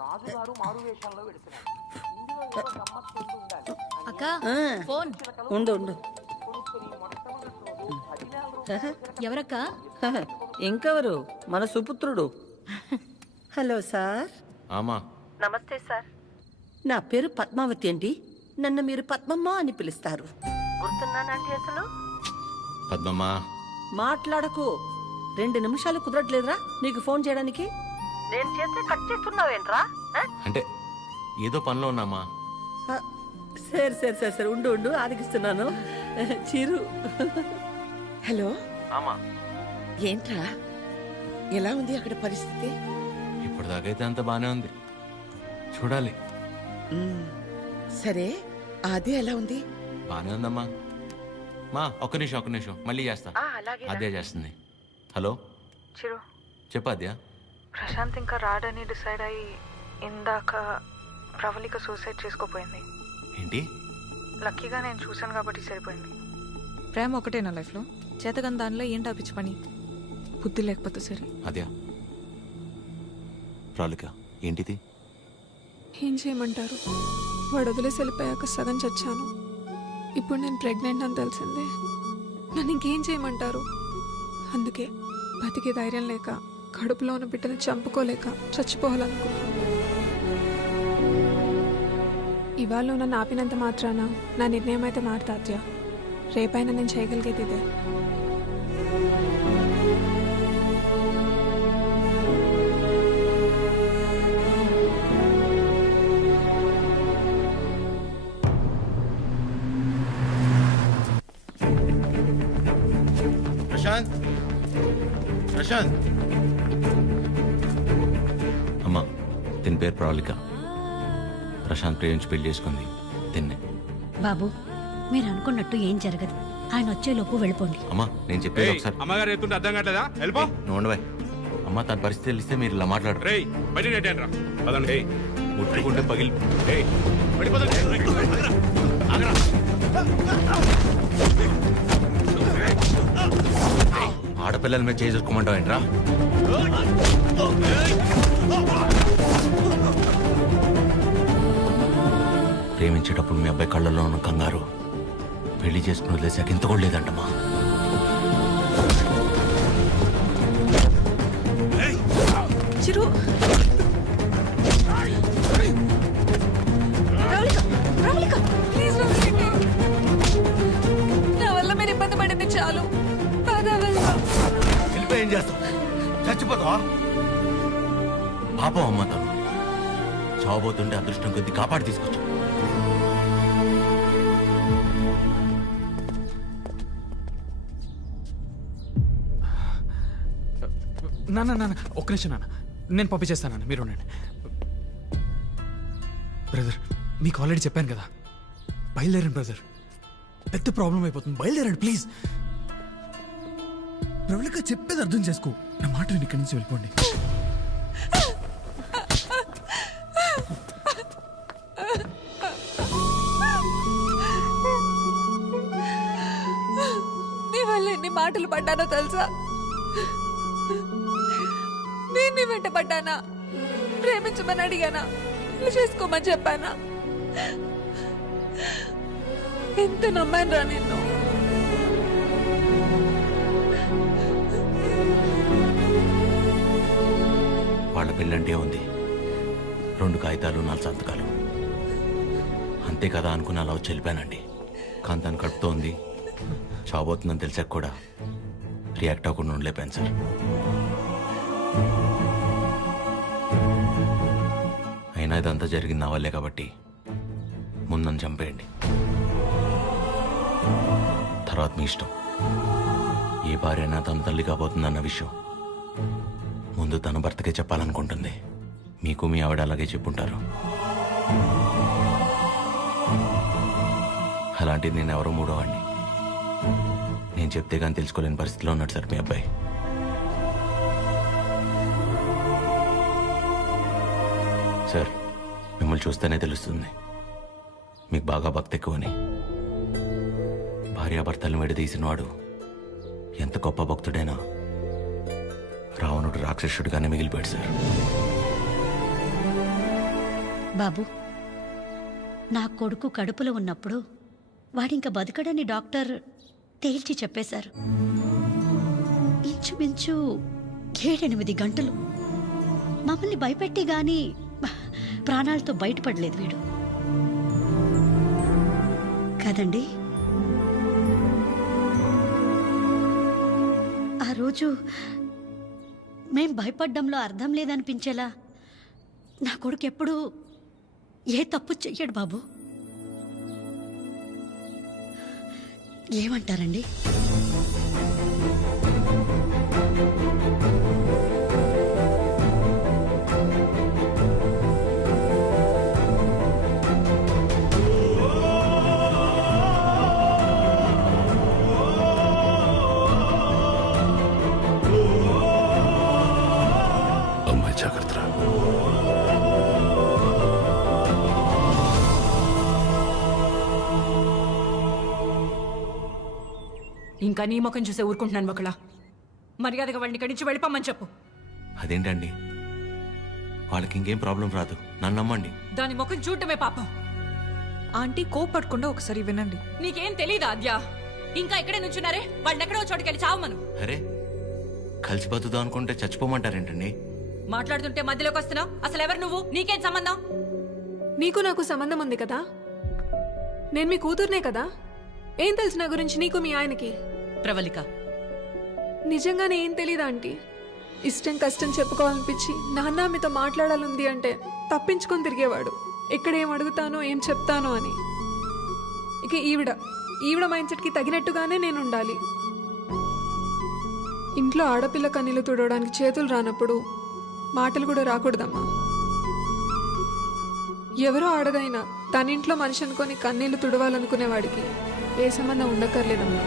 రాజుగారు మారు వేషంలో వెళుతున్నారు. ఇందులో ఏదో గమ్మత్తు ఉండాలి. అక్క ఫోన్ ఉండు ఉండు. కొనుక్కుని మొట్టమొదటి రోజు 14 ఎవరక్క? ఇంకెవరు? మన సుపుత్రుడు. Hello sir. ఆమా నమస్తే సార్. నా పేరు పద్మావతి అండి. నన్ను మీరు పద్మమ్మ అని పిలుస్తారు. గుర్తున్నానండి అసలు? పద్మమ్మ మాట్లాడకు. 2 నిమిషాలు కుదరట్లేదురా నీకు ఫోన్ చేయడానికి? నేను చేస్తే కట్ చేస్తున్నావేంట్రా? అంటే ఏదో పనిలో ఉన్నామా? సరే సరే సరే సరే ఉండు ఉండు ఆదిగిస్తున్నాను. చిరు. హలో ఆమా ఏంట్రా, ఎలా ఉంది అక్కడ పరిస్థితి? ఇప్పటిదాకైతే అంత బానే ఉంది, చూడాలి. సరే, అదే ఎలా ఉంది? బానే ఉందమ్మా. మా ఒక్క నిమిషం మళ్ళీ చేస్తా. అదే చేస్తుంది. హలో చిరు, చెప్పు అద్యా. ప్రశాంత్ ఇంకా రాడని డిసైడ్ అయ్యి ఇందాక ప్రవళిక సూసైడ్ చేసుకోపోయింది. ఏంటి? లక్కీగా నేను చూశాను కాబట్టి సరిపోయింది. ప్రేమ ఒకటే నా లైఫ్లో, చేతగని దానిలో ఏంటి పిచ్చి పని? బుద్ధి లేకపోతే సరే. అద్యా ప్రాలిక ఏంటిది? ఏం చేయమంటారు? వాడు వదిలేసి వెళ్ళిపోయాక సగం చచ్చాను. ఇప్పుడు నేను ప్రెగ్నెంట్ అని తెలిసిందే. నన్ను ఇంకేం చేయమంటారు? అందుకే బతికే ధైర్యం లేక, కడుపులో ఉన్న బిడ్డను చంపుకోలేక చచ్చిపోవాలనుకున్నాను. ఇవాళ నన్ను ఆపినంత మాత్రాన నా నిర్ణయం అయితే మారుతాత్య. రేపైనా నేను చేయగలిగేది ఇదే. ప్రశాంత్ ప్రశాంత్. అమ్మా దీని పేరు ప్రాలిక. ప్రశాంత్ ప్రేమించి పెళ్లి చేసుకుంది తిన్నే. బాబు మీరు అనుకున్నట్టు ఏం జరగదు. ఆయన వచ్చేలోపు వెళ్ళిపోండి. అమ్మా నేను చెప్పేది ఒకసారి. అమ్మగారు ఎత్తుంటే అర్థం కావట్లేదా? వెళ్ళిపో. నువ్వు ఉండవే. అమ్మ తన పరిస్థితి తెలిస్తే మీరు ఇలా మాట్లాడరు. రేయ్ బయట నెట్టండి రా. పదండి. ఏయ్ ముట్టుకుంటే పగిలి. ఏయ్ పడిపోతుంది. ఆడపిల్లల మీద చేసుకోమంటావు ఏంట్రా? ప్రేమించేటప్పుడు మీ అబ్బాయి కళ్ళల్లో ఉన్న కంగారు పెళ్లి చేసుకుని వదిలేసాక ఇంత కూడా లేదంటమ్మా. చిరు, ప్రవళిక, ప్లీజ్ నా వల్ల మీరు ఇబ్బంది పడింది చాలు. వెళ్ళిపోయి ఏం చేస్తావు? చచ్చిపోతావా? పాపం అమ్మ తను చావబోతుంటే అదృష్టం కొద్ది కాపాడి తీసుకొచ్చు. నాన్న ఒక్క నిమిషం నాన్న, నేను పంపించేస్తాను. మీరు ఉండండి. బ్రదర్ మీకు ఆల్రెడీ చెప్పాను కదా, బయలుదేరండి బ్రదర్. పెద్ద ప్రాబ్లం అయిపోతుంది, బయలుదేరండి ప్లీజ్. ప్రవళిక చెప్పేది అర్థం చేసుకో. నా మాట విని ఇక్కడి నుంచి వెళ్ళిపోండి. నీ వల్ల ఎన్ని మాటలు పడ్డానో తెలుసా? నేను నీ వెంట పడ్డానా? ప్రేమించమని అడిగానా? పెళ్లి చేసుకోమని చెప్పానా? ఎంత నమ్మాను రా నిన్ను. వాళ్ళ పెళ్ళంటే ఉంది 2 కాగితాలు 4 సంతకాలు అంతే కదా అనుకుని అలా వచ్చి వెళ్ళిపోయానండి. కానీ తను కడుపుతో ఉంది, చావబోతుందని తెలిసాక కూడా రియాక్ట్ అవ్వకుండా ఉండలేపాను సార్. అయినా ఇదంతా జరిగింది నా వల్లే కాబట్టి ముందు నన్ను చంపేయండి, తర్వాత మీ ఇష్టం. ఏ భార్య అయినా తన తల్లి కాబోతుందన్న విషయం ముందు తన భర్తకే చెప్పాలనుకుంటుంది. మీకు మీ ఆవిడ అలాగే చెప్పుంటారు. అలాంటిది నేను ఎవరో మూడోవాడిని. నేను చెప్తే కానీ తెలుసుకోలేని పరిస్థితిలో ఉన్నాడు సార్ మీ అబ్బాయి. సార్ మిమ్మల్ని చూస్తేనే తెలుస్తుంది మీకు బాగా భక్తి ఎక్కువని. భార్యాభర్తలను విడదీసిన వాడు ఎంత గొప్ప భక్తుడైనా రావణుడు రాక్షసుడిగానే మిగిలిపోయాడు సార్. బాబు, నా కొడుకు కడుపులో ఉన్నప్పుడు వాడింక బతకడని డాక్టర్ తేల్చి చెప్పేశారు. ఇంచుమించు 7-8 గంటలు మమ్మల్ని భయపెట్టి గాని ప్రాణాలతో బయటపడలేదు వీడు. కదండి? ఆ రోజు మేం భయపడ్డంలో అర్థం లేదనిపించేలా నా కొడుకు ఎప్పుడూ ఏ తప్పు చెయ్యడు బాబు. ఏమంటారండి? అమ్మాయి జాగ్రత్త. ఇంకా నీ ముఖం చూసే ఊరుకుంటున్నాను ఒకలా. మర్యాదగా వాళ్ళని ఇక్కడి నుంచి వెళ్ళిపోమని చెప్పు. అదేంటండి, వాళ్ళకి ఇంకేం ప్రాబ్లం రాదు, నన్ను నమ్మండి. దాని ముఖం చూడటమే పాపం. ఆంటీ కోపడకుండా ఒకసారి వినండి. నీకేం తెలీదా అద్యా? ఇంకా ఇక్కడే నుంచున్నారే, వాళ్ళని ఎక్కడో చోటుకెళ్ళి చావమను. అరే, కలిసి బతుకుదాం అనుకుంటే చచ్చిపోమంటారేంటండి? మాట్లాడుతుంటే మధ్యలోకి వస్తున్నావు. అసలు ఎవరు నువ్వు? నీకేం సంబంధం? నీకు నాకు సంబంధం ఉంది కదా. నేను మీ కూతుర్నే కదా. ఏం తెలుసు నా గురించి నీకు మీ ఆయనకి? ప్రవళిక, నిజంగానే ఏం తెలీదా ఆంటీ? ఇష్టం కష్టం చెప్పుకోవాలనిపించి నాన్న మీతో మాట్లాడాలంది అంటే తప్పించుకొని తిరిగేవాడు. ఎక్కడ ఏం అడుగుతానో ఏం చెప్తానో అని. ఇక ఈవిడ మైండ్ సెట్కి తగినట్టుగానే నేను ఉండాలి. ఇంట్లో ఆడపిల్ల కన్నీళ్లు తుడవడానికి చేతులు రానప్పుడు మాటలు కూడా రాకూడదమ్మా. ఎవరో ఆడదైనా తన ఇంట్లో మనిషి అనుకొని కన్నీళ్లు తుడవాలనుకునేవాడికి ఏ సంబంధం ఉండక్కర్లేదమ్మా.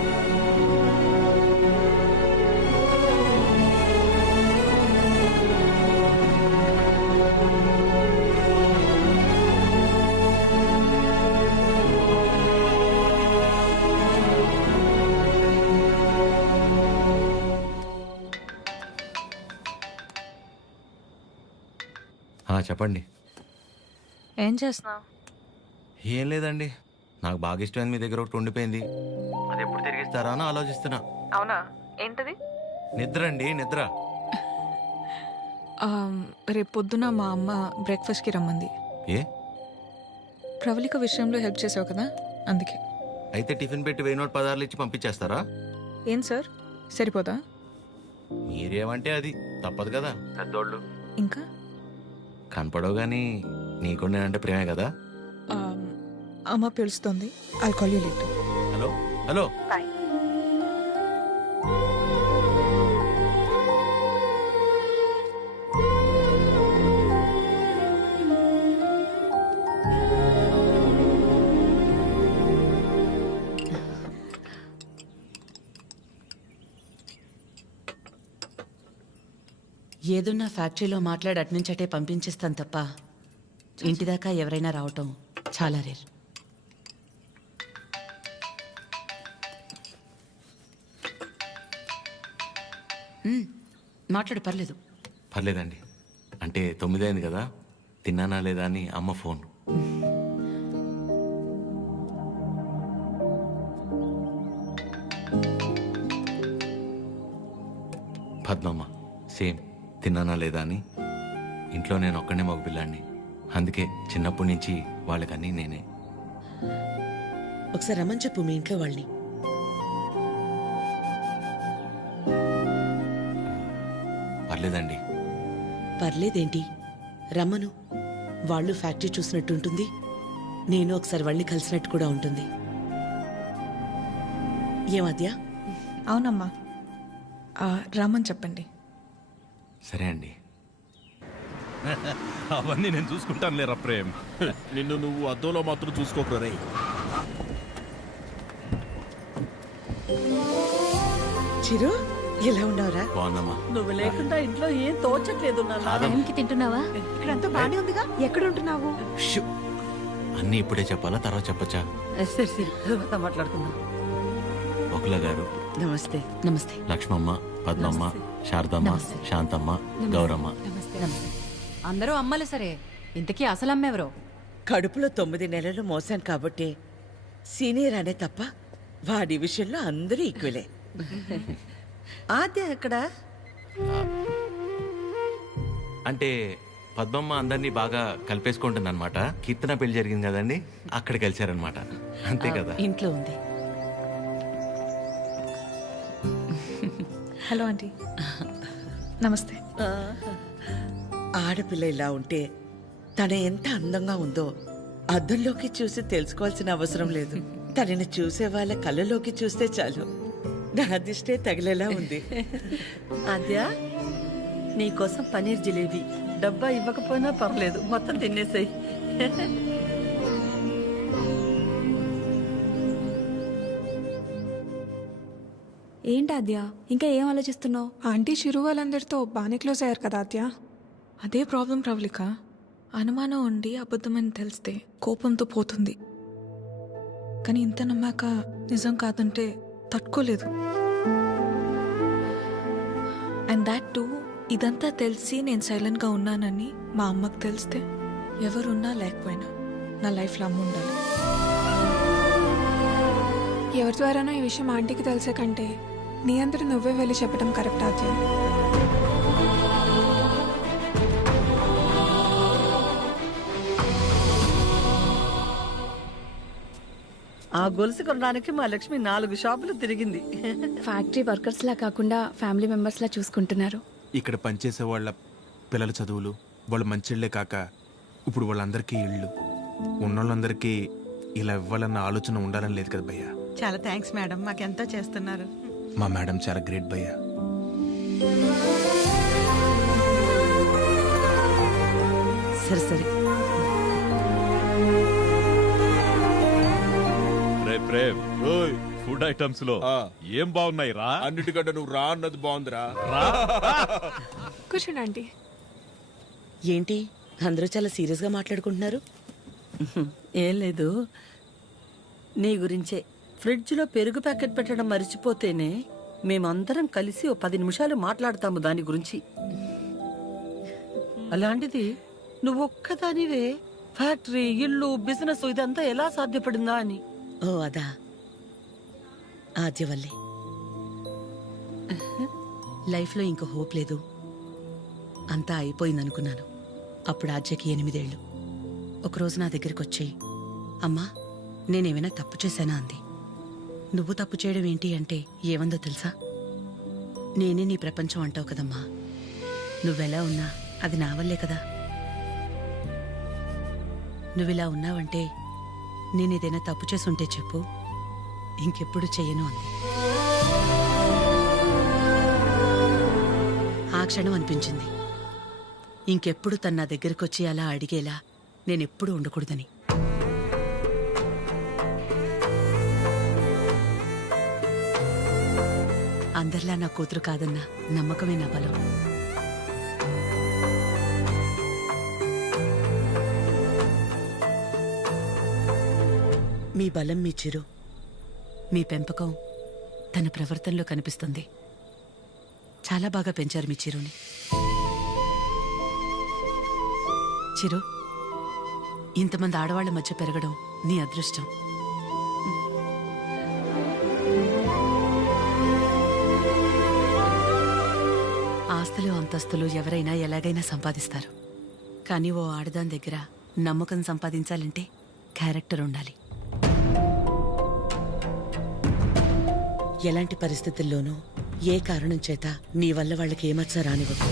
చెప్పండి. ఏం చేస్తున్నావు? ఏం లేదండి, నాకు బాగా ఇష్టమైంది మీ దగ్గర ఒకటి ఉండిపోయింది. అది ఎప్పుడు తిరిగిస్తారా అని ఆలోచిస్తున్నా. అవునా? ఏంటది? నిద్ర అండి, నిద్ర. రేపు పొద్దున మా అమ్మ బ్రేక్ఫాస్ట్కి రమ్మంది. ఏ? ప్రవళిక విషయంలో హెల్ప్ చేసావు కదా, అందుకే. అయితే టిఫిన్ పెట్టి 1000 నోట్ 10 ఇచ్చి పంపించేస్తారా? ఏం సార్, సరిపోదా? మీరేమంటే అది తప్పదు కదా, పెద్దోళ్ళు. ఇంకా కనపడవు కానీ నీకు నేనంటే ప్రేమే కదా. అమ్మ పిలుస్తుంది. I'll call you later. Hello hello. Bye. ఏదున్నా ఫ్యాక్టరీలో మాట్లాడి అట్నుంచటే పంపించేస్తాను తప్ప ఇంటిదాకా ఎవరైనా రావటం చాలా రేర్. మాట్లాడు, పర్లేదు. పర్లేదండి, అంటే 9 అయింది కదా, తిన్నానా లేదా అని అమ్మ ఫోన్. పద్మమ్మ సేమ్, తిన్నానా లేదా అని. ఇంట్లో నేను ఒక్కనే మగ పిల్లాడిని, అందుకే చిన్నప్పటి నుంచి వాళ్ళకన్నీ నేనే. ఒకసారి రమ్మని చెప్పు మీ ఇంట్లో వాళ్ళని. పర్లేదండి. పర్లేదేంటి, రమ్మను. వాళ్ళు ఫ్యాక్టరీ చూసినట్టు ఉంటుంది, నేను ఒకసారి వాళ్ళని కలిసినట్టు కూడా ఉంటుంది. ఏమద్యా? అవునమ్మా, రామని చెప్పండి. సరే అండి. అవన్నీ నేను చూసుకుంటాను లేరా ప్రేమ్. నిన్ను నువ్వు అద్దంలో మాత్రం చూసుకోకరా రే. చిరు, ఎలా ఉన్నావురా? బాగున్నామా? నువ్వు లేకుండా ఇంట్లో ఏం తోచట్లేదు నాన్న. టైంకి తింటున్నావా? ఇక్కడంతా బానే ఉందిగా. ఎక్కడ ఉంటున్నావు? షూ. అన్నీ ఇప్పుడే చెప్పాలా, తర్వాత చెప్పచ్చా? సరే తర్వాత మాట్లాడుకుందాం. ఒకల గారు, నమస్తే. నమస్తే. లక్ష్మమ్మ, పద్మమ్మ, శారదమ్మ, శాంతమ్మ, గౌరమ్మ. అందరూ అమ్మలే సరే, ఇంతకీ అసలు అమ్మెవరో? కడుపులో 9 నెలలు మోసాను కాబట్టి సీనియర్ అనే తప్ప వాడి విషయంలో అందరూ ఈక్వలే. ఆద్య ఎక్కడ? అంటే పద్మమ్మ అందరినీ బాగా కలిపేసుకుంటుంది అనమాట. కీర్తన పెళ్లి జరిగింది కదండి, అక్కడ కలిశారనమాట. అంతే కదా? ఇంట్లో ఉంది. Hello aunty. నమస్తే. ఆడపిల్ల ఇలా ఉంటే తన ఎంత అందంగా ఉందో అద్దంలోకి చూసి తెలుసుకోవాల్సిన అవసరం లేదు. తనని చూసే వాళ్ళ కళ్ళలోకి చూస్తే చాలు. నా దిష్టే తగిలేలా ఉంది. ఆద్య, నీకోసం పనీర్ జిలేబీ. డబ్బా ఇవ్వకపోయినా పర్లేదు, మొత్తం తినేసాయి. ఏంటి ఆద్య, ఇంకా ఏం ఆలోచిస్తున్నావు? ఆంటీ చిరు వాళ్ళందరితో బాగానే క్లోజ్ అయ్యారు కదా ఆద్య. అదే ప్రాబ్లం ప్రవళిక. అనుమానం ఉండి అబద్ధమని తెలిస్తే కోపంతో పోతుంది. కానీ ఇంత నమ్మాక నిజం కాదంటే తట్టుకోలేదు. అండ్ దాట్ టూ, ఇదంతా తెలిసి నేను సైలెంట్గా ఉన్నానని మా అమ్మకు తెలిస్తే ఎవరున్నా లేకపోయినా నా లైఫ్లో అమ్మ ఉండాలి. ఎవరి ద్వారానో ఈ విషయం ఆంటీకి తెలిసే కంటే నీ అందరూ నువ్వే వెళ్ళి చెప్పడం కరెక్ట్ ఆద్య. ఆ గొలుసు కొనడానికి మా లక్ష్మి 4 షాపులు తిరిగింది. ఫ్యాక్టరీ వర్కర్స్ లా కాకుండా ఫ్యామిలీ మెంబర్స్ లా చూసుకుంటున్నారు. ఇక్కడ పనిచేసే వాళ్ళ పిల్లల చదువులు, వాళ్ళ మంచిళ్లే కాక ఇప్పుడు వాళ్ళందరికీ ఇళ్ళు ఉన్నోళ్ళందరికీ ఇలా ఇవ్వాలన్న ఆలోచన ఉండాలని లేదు కదా భయ్యా. చాలా థ్యాంక్స్ మేడం, మాకెంతో చేస్తున్నారు. మా మేడం చాలా గ్రేట్ భయ్యా. సరే సరే. ఫుడ్ ఐటమ్స్ లో ఏం బాగున్నాయి రా? అన్నిటికంటే నువ్వు రా అన్నది బాగుందిరా. కూర్చోండి ఆంటీ. ఏంటి అందరూ చాలా సీరియస్గా మాట్లాడుకుంటున్నారు? ఏం లేదు, నీ గురించే. ఫ్రిడ్జ్లో పెరుగు ప్యాకెట్ పెట్టడం మర్చిపోతేనే మేమందరం కలిసి 10 నిమిషాలు మాట్లాడతాము దాని గురించి. అలాంటిది నువ్వు ఒక్కదానివే ఫ్యాక్టరీ, ఇల్లు, బిజినెస్ ఇదంతా ఎలా సాధ్యపడిందా అని. ఓ అదా, ఆద్య వల్లే. లైఫ్లో ఇంక హోప్ లేదు, అంతా అయిపోయిందనుకున్నాను. అప్పుడు ఆద్యకి 8 ఏళ్ళు. ఒకరోజు నా దగ్గరికి వచ్చి, అమ్మా నేనేమైనా తప్పు చేశానా అంది. నువ్వు తప్పు చేయడం ఏంటి అంటే ఏమందో తెలుసా? నేనే నీ ప్రపంచం అంటావు కదమ్మా, నువ్వెలా ఉన్నా అది నా వల్లే కదా. నువ్విలా ఉన్నావంటే నేనేదైనా తప్పు చేసుంటే చెప్పు, ఇంకెప్పుడు చెయ్యను అంది. ఆ క్షణం అనిపించింది ఇంకెప్పుడు తన నా దగ్గరికి వచ్చి అలా అడిగేలా నేనెప్పుడు ఉండకూడదని. అందరిలా నా కూతురు కాదన్న నమ్మకమే నా బలం. మీ బలం మీ చిరు, మీ పెంపకం తన ప్రవర్తనలో కనిపిస్తుంది. చాలా బాగా పెంచారు మీ చిరుని. చిరు, ఇంతమంది ఆడవాళ్ల మధ్య పెరగడం నీ అదృష్టం. ఆస్తులు అంతస్తులు ఎవరైనా ఎలాగైనా సంపాదిస్తారు, కానీ ఓ ఆడదాని దగ్గర నమ్మకం సంపాదించాలంటే క్యారెక్టర్ ఉండాలి. ఎలాంటి పరిస్థితుల్లోనూ ఏ కారణం చేత నీ వల్ల వాళ్ళకి ఏమచ్చా రానివ్వదు.